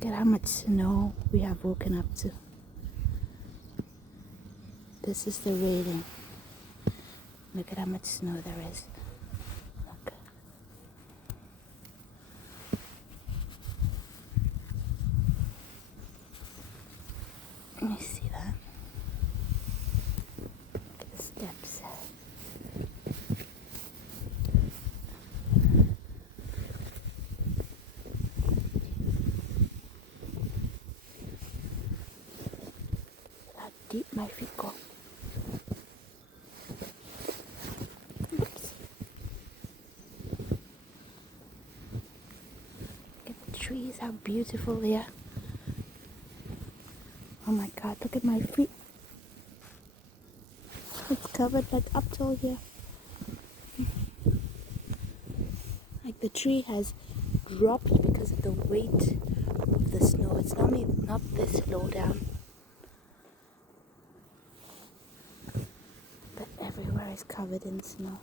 Look at how much snow we have woken up to. This is the rating. Look at how much snow there is. Look. Let me see that. Look at the steps. How deep my feet go. Oops. Look at the trees, how beautiful they are. Oh my god, look at my feet. It's covered like up till here. Like the tree has dropped because of the weight of the snow. It's normally not this low down. But everywhere is covered in snow.